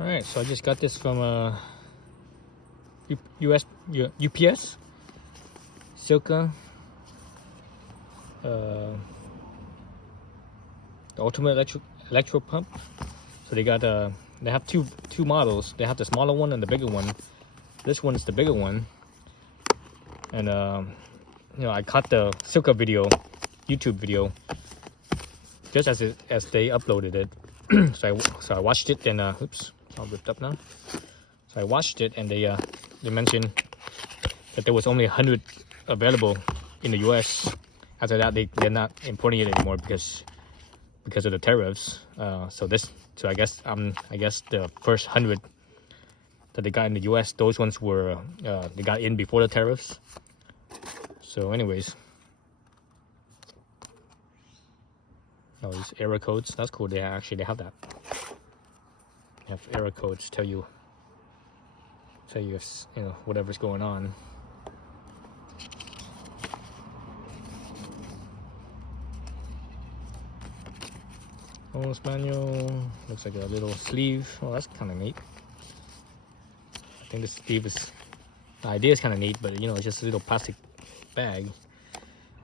All right, so I just got this from UPS, Silca, the ultimate electro pump. So they got they have two models. They have the smaller one and the bigger one. This one is the bigger one, and you know, I caught the Silca video, YouTube video, just as they uploaded it. so I watched it, and oops, it's all ripped up now. So I watched it, and they mentioned that there was only 100 available in the U.S. After that, they're not importing it anymore because of the tariffs. So I guess the first 100 that they got in the U.S., those ones were they got in before the tariffs. So anyways, oh, these error codes, that's cool. They have that. They have error codes, tell you if, you know, whatever's going on. Owner's manual, looks like a little sleeve. Oh, that's kind of neat. I think this sleeve the idea is kind of neat, but you know, it's just a little plastic bag.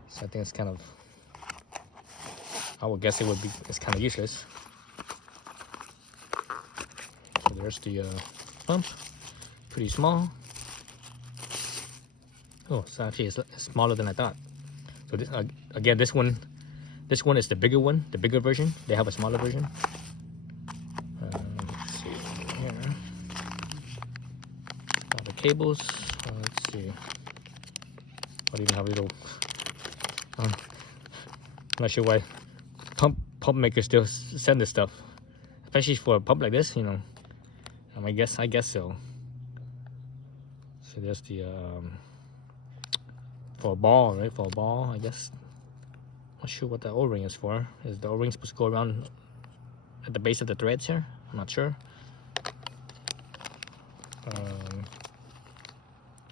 So I think it's kind of, I would guess it's kind of useless. So there's the pump, pretty small. Oh, so actually it's smaller than I thought. So this, again, this one is the bigger one, the bigger version. They have a smaller version. Let's see here. All the cables. Let's see. I even have a little. I'm not sure why pump makers still send this stuff, especially for a pump like this. You know, I guess so. So there's the for a ball, right? For a ball, I guess. Not sure what the O-ring is for. Is the O-ring supposed to go around at the base of the threads here? I'm not sure.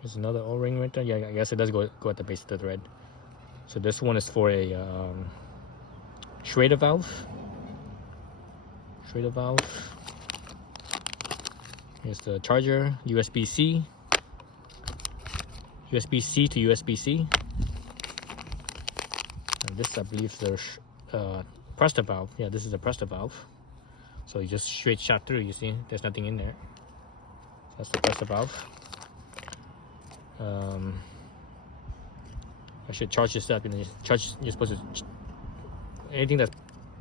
There's another O-ring right there. Yeah, I guess it does go at the base of the thread. So this one is for a Schrader valve. Here's the charger, USB-C to USB-C. And this, I believe, is the Presta valve. Yeah, this is a Presta valve. So you just straight shot through. You see, there's nothing in there. So that's the Presta valve. I should charge this up. You're supposed to, anything that's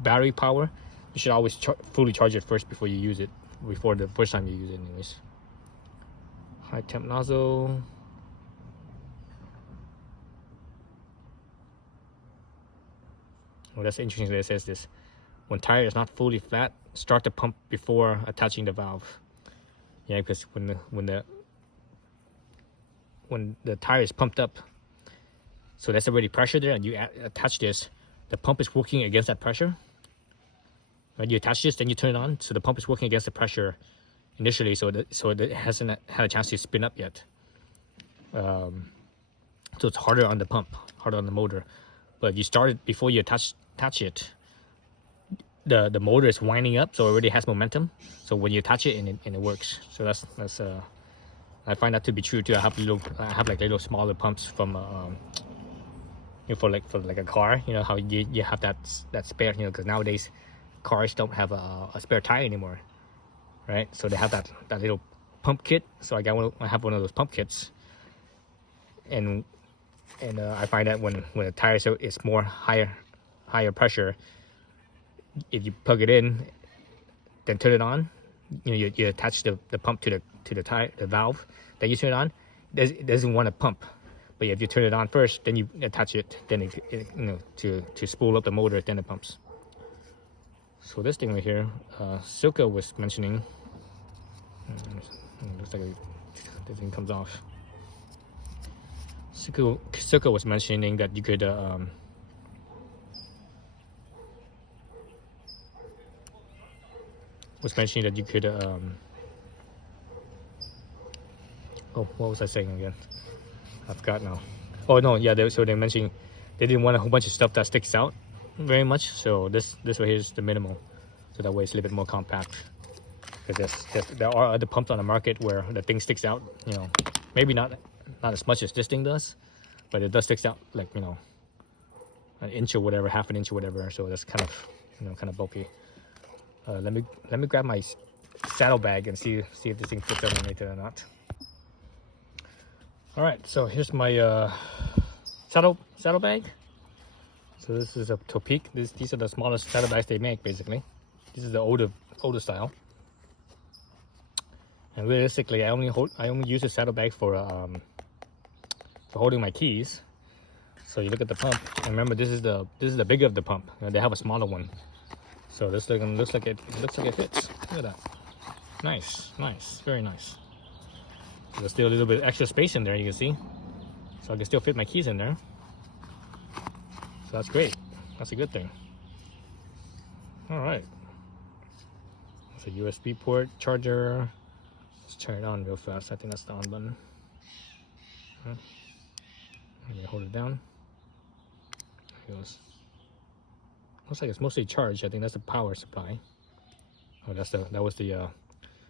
battery power, you should always fully charge it first before you use it, before the first time you use it anyways. High temp nozzle. Well, that's interesting that it says this. When tire is not fully flat, start the pump before attaching the valve. Yeah, because when the tire is pumped up, so there's already pressure there, and you attach this, the pump is working against that pressure. Right? You attach this, then you turn it on, so the pump is working against the pressure initially, so it hasn't had a chance to spin up yet. So it's harder on the pump, harder on the motor. But if you start it before you attach it, the motor is winding up, so it already has momentum. So when you attach it, and it works. So that's I find that to be true too. I have like little smaller pumps from you know, for like a car. You know how you have that spare. You know, because nowadays cars don't have a spare tire anymore, right? So they have that little pump kit. So I have one of those pump kits, and I find that when the tire is more higher pressure, if you plug it in, then turn it on, you know, you attach the pump to the tire, the valve, then you turn it on, it doesn't want to pump. But if you turn it on first, then you attach it, then it you know, to spool up the motor, then it pumps. So this thing right here, Silca was mentioning, looks like the thing comes off. Silca was mentioning that you could oh, what was I saying again? I forgot now. Oh no, yeah, so they mentioned they didn't want a whole bunch of stuff that sticks out very much, so this right here is the minimal, so that way it's a little bit more compact. because there are other pumps on the market where the thing sticks out, you know, maybe not as much as this thing does, but it does sticks out like, you know, an inch or whatever, half an inch or whatever. So that's kind of, you know, kind of bulky. Let me grab my saddlebag and see if this thing fits underneath it or not. All right, so here's my saddlebag. So this is a Topique. These are the smallest saddlebags they make, basically. This is the older style. And realistically, I only use the saddlebag for holding my keys. So you look at the pump, and remember this is the bigger of the pump. You know, they have a smaller one. So this looks like it fits. Look at that. Nice, very nice. So there's still a little bit extra space in there, you can see. So I can still fit my keys in there. So that's great. That's a good thing. All right. It's a USB port, charger. Let's turn it on real fast. I think that's the on button. Let me hold it down. There it goes. Looks like it's mostly charged. I think that's the power supply. Oh, that was the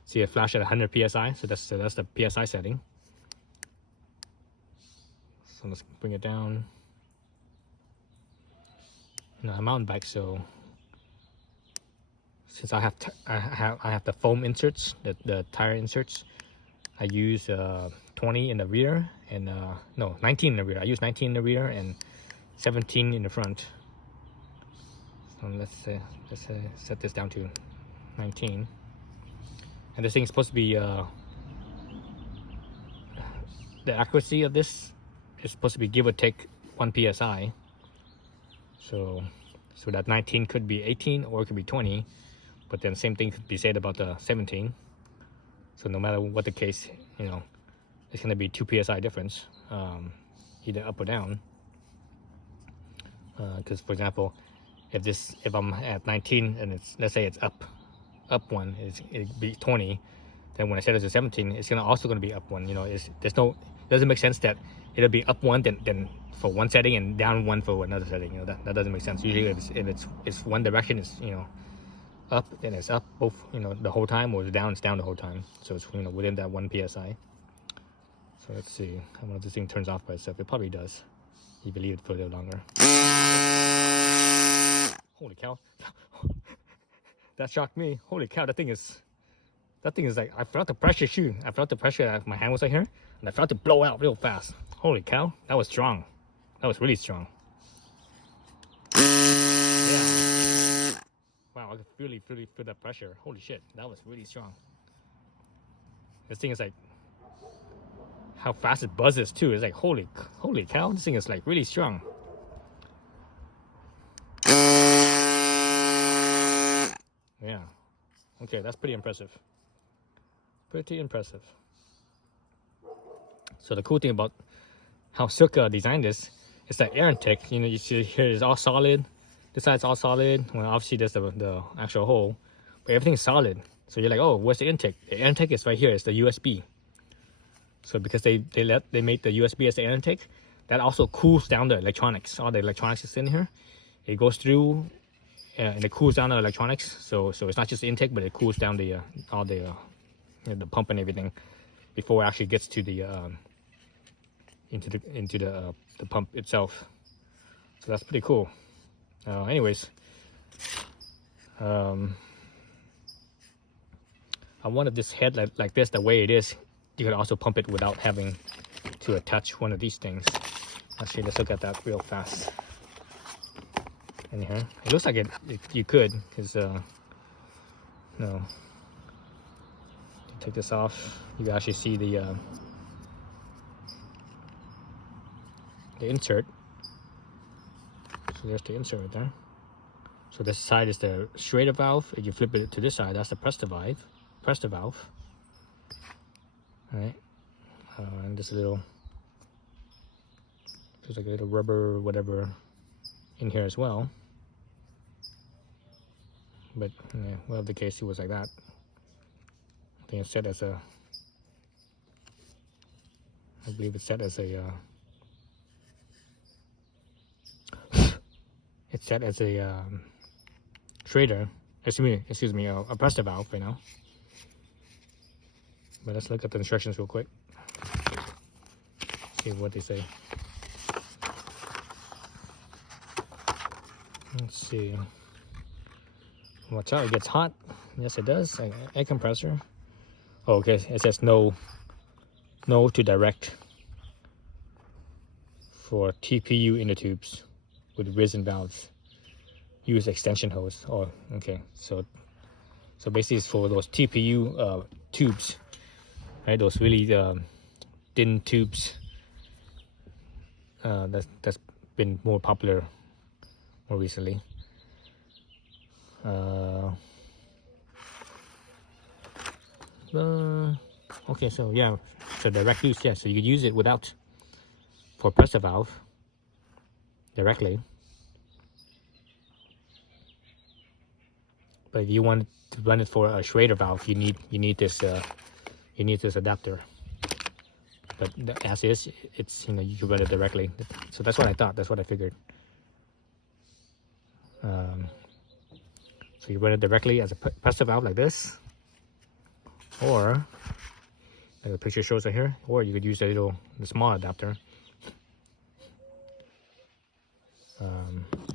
see it flash at 100 psi. So that's the psi setting. So let's bring it down. No, I'm mountain bike, so since I have the foam inserts, the tire inserts, I use 20 in the rear and no, 19 in the rear. I use 19 in the rear and 17 in the front. So let's set this down to 19. And this thing is supposed to be the accuracy of this is supposed to be give or take 1 psi. So that 19 could be 18 or it could be 20, but then same thing could be said about the 17. So no matter what the case, you know, it's going to be 2 psi difference, either up or down. Because for example, if I'm at 19 and let's say it's up 1, it'd be 20. Then when I set it to 17, it's also going to be up 1. You know, it doesn't make sense that it'll be up 1 then for one setting and down 1 for another setting. You know, that doesn't make sense. Usually if it's one direction, it's, you know, up, then it's up both, you know, the whole time, or it's down the whole time. So it's, you know, within that 1 psi. So let's see. I wonder if this thing turns off by itself. It probably does. You believe it for a little longer. Holy cow. That shocked me. Holy cow, that thing is like, I felt the pressure too. I felt the pressure. My hand was right here, and I felt it blow out real fast. Holy cow, that was strong. That was really strong. Yeah. Wow, I could really feel that pressure. Holy shit, that was really strong. This thing is like, how fast it buzzes too. It's like, holy cow, this thing is like really strong. Yeah. Okay, that's pretty impressive. Pretty impressive. So the cool thing about how Silca designed this is that air intake. You know, you see here is all solid. This side's all solid. Well, obviously there's the actual hole, but everything's solid. So you're like, oh, where's the intake? The air intake is right here. It's the USB. So because they made the USB as the air intake, that also cools down the electronics. All the electronics is in here. It goes through and it cools down the electronics. So it's not just the intake, but it cools down the all the you know, the pump and everything before it actually gets to the into the pump itself. So that's pretty cool. Anyways, I wanted this head like this, the way it is. You could also pump it without having to attach one of these things. Actually, let's look at that real fast. In here, it looks like you could, because no. Take this off. You can actually see the insert. So there's the insert right there. So this side is the Schrader valve. If you flip it to this side, that's the Presta valve. All right, and this little, there's like a little rubber whatever in here as well. But yeah, well, the case it was like that. I think it's set as a, I believe it's set as a, it's set as a Schrader, excuse me, a Presta valve right now. But let's look at the instructions real quick. See what they say. Let's see. Watch out, it gets hot. Yes, it does. Air compressor. Oh, okay, it says no to direct for TPU inner tubes with resin valves. Use extension hose. Oh, okay. So basically it's for those TPU tubes, right? Those really thin tubes. That's been more popular more recently. Okay, so yeah, so direct use, yeah, so you could use it without for pressure valve directly, but if you want to run it for a Schrader valve, you need this adapter. But as is, it's, you know, you can run it directly. So that's what I thought. That's what I figured. So you run it directly as a pressure valve like this, or like the picture shows right here, or you could use the small adapter.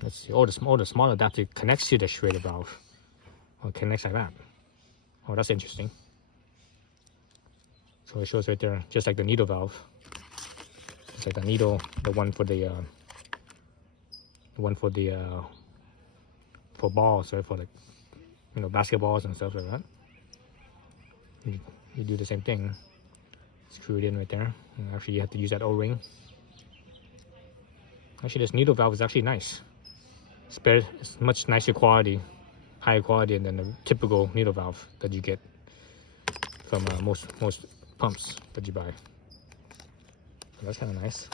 Let's see. Oh, the small adapter connects to the Schrader valve. Oh, it connects like that. Oh, that's interesting. So it shows right there, just like the needle valve. It's like the needle, the one for for balls, right? For, like, you know, basketballs and stuff like that. You do the same thing. Screw it in right there. And actually, you have to use that O-ring. Actually, this needle valve is actually nice. It's much nicer quality, higher quality than the typical needle valve that you get from most pumps that you buy. So that's kind of nice.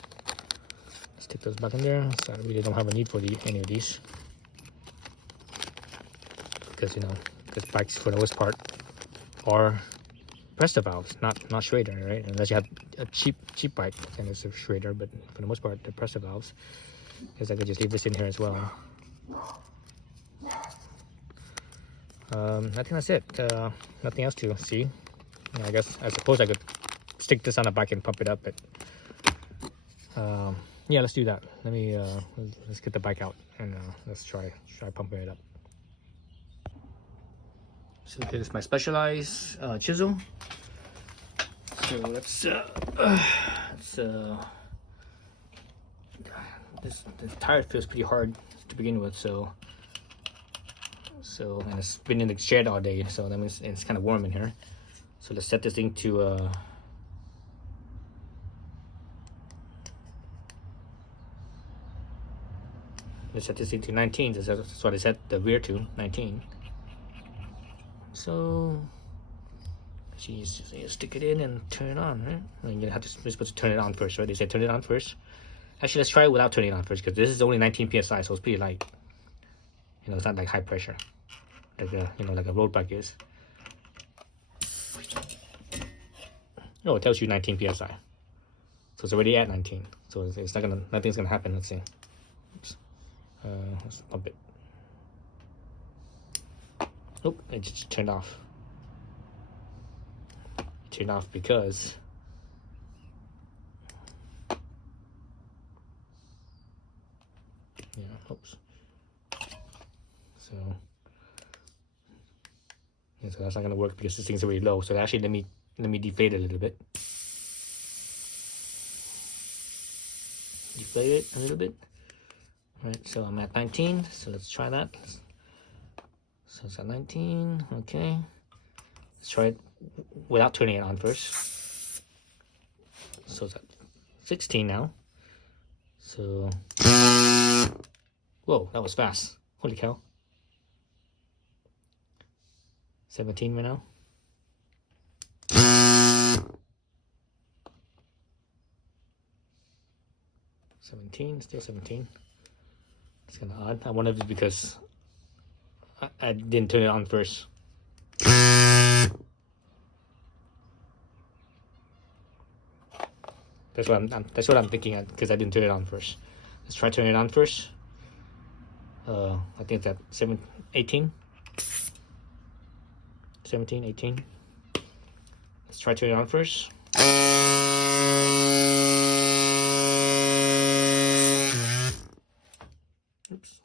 Let's stick those back in there. So I really don't have a need for any of these, because, you know, because bikes for the most part are pressure valves, not Schrader, right? Unless you have a cheap bike and it's a Schrader, but for the most part they're pressure valves. Because I could just leave this in here as well. I think that's it. Nothing else to see. I suppose I could stick this on the bike and pump it up, but yeah, let's do that. Let's get the bike out and let's try pumping it up. So this is my Specialized chisel. So this tire feels pretty hard to begin with, so and it's been in the shed all day, so that means it's kind of warm in here. So let's set this thing to let's set this thing to 19. That's what I set the rear to, 19. So you stick it in and turn it on, right? And you're supposed to turn it on first, right? They said turn it on first. Actually, let's try it without turning it on first, because this is only 19 psi, so it's pretty light. You know, it's not like high pressure, like a road bike is. No, it tells you 19 psi, so it's already at 19. So it's nothing's gonna happen. Let's see. Oops. Let's pump it. Oh, it just turned off. It turned off because oops. So that's not gonna work because this thing's already low. So actually, let me deflate it a little bit. Deflate it a little bit. All right, so I'm at 19. So let's try that. So it's at 19. Okay. Let's try it without turning it on first. So it's at 16 now. So, whoa, that was fast. Holy cow. 17 right now. Still 17. It's kind of odd. I wonder if it's because I didn't turn it on first. That's what I'm thinking, because I didn't turn it on first. Let's try turning it on first. I think it's at 18. 17, 18. Let's try turning it on first. Oops.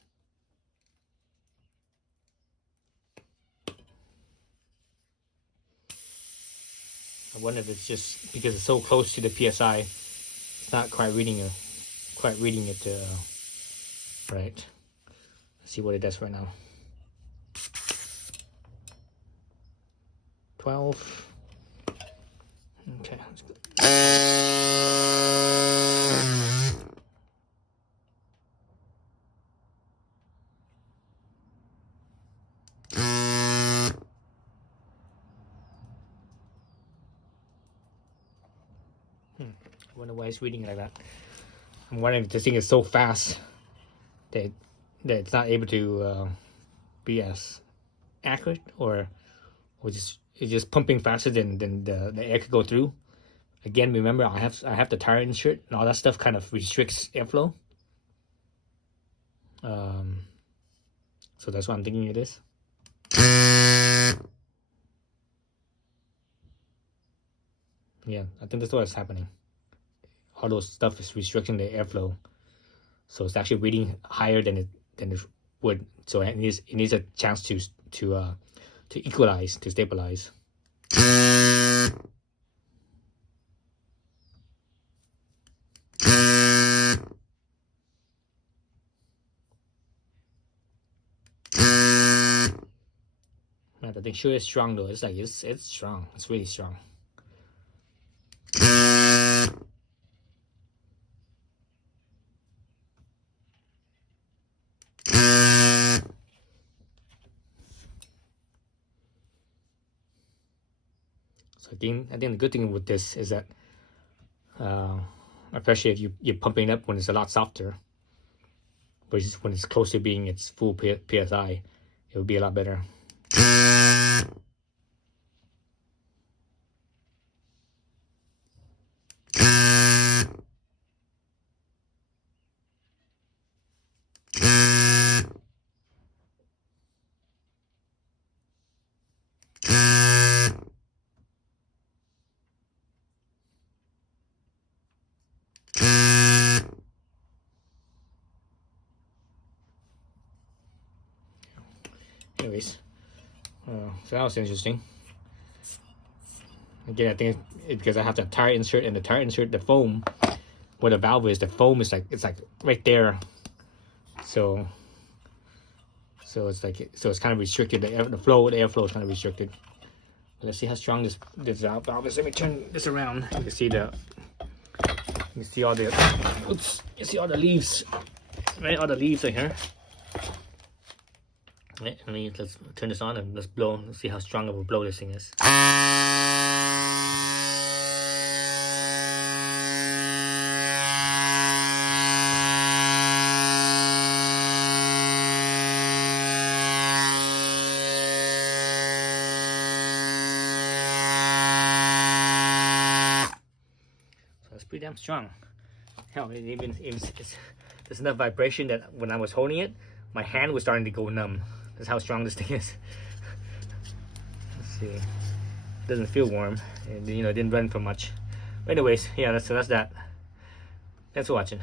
I wonder if it's just because it's so close to the PSI, it's not quite reading it. Right. Let's see what it does right now. 12. Okay. Let's go. I wonder why it's reading like that. I'm wondering if this thing is so fast that it's not able to be as accurate, or it's just pumping faster than the air could go through. Again, remember I have the tire insert and all that stuff kind of restricts airflow. So that's what I'm thinking it is. Yeah, I think that's what's happening. All those stuff is restricting the airflow, so it's actually reading higher than it would. So it needs a chance to equalize, to stabilize. Man, the thing sure is strong though. It's like it's strong. It's really strong. So I think the good thing with this is that, especially if you're pumping it up when it's a lot softer, versus when it's close to being its full PSI, it would be a lot better. Anyways, so that was interesting. Again, I think it's because I have the tire insert, and the tire insert, the foam, where the valve is, the foam is it's like right there. So it's kind of restricted. The airflow is kind of restricted. Let's see how strong this valve is. Let me turn this around. You can see all the leaves. Right, all the leaves are here. Right, let's turn this on and let's blow. Let's see how strong of a blow this thing is. So it's pretty damn strong. Hell, there's enough vibration that when I was holding it, my hand was starting to go numb. That's how strong this thing is. Let's see. It doesn't feel warm. It didn't run for much. But anyways, yeah, that's that. Thanks for watching.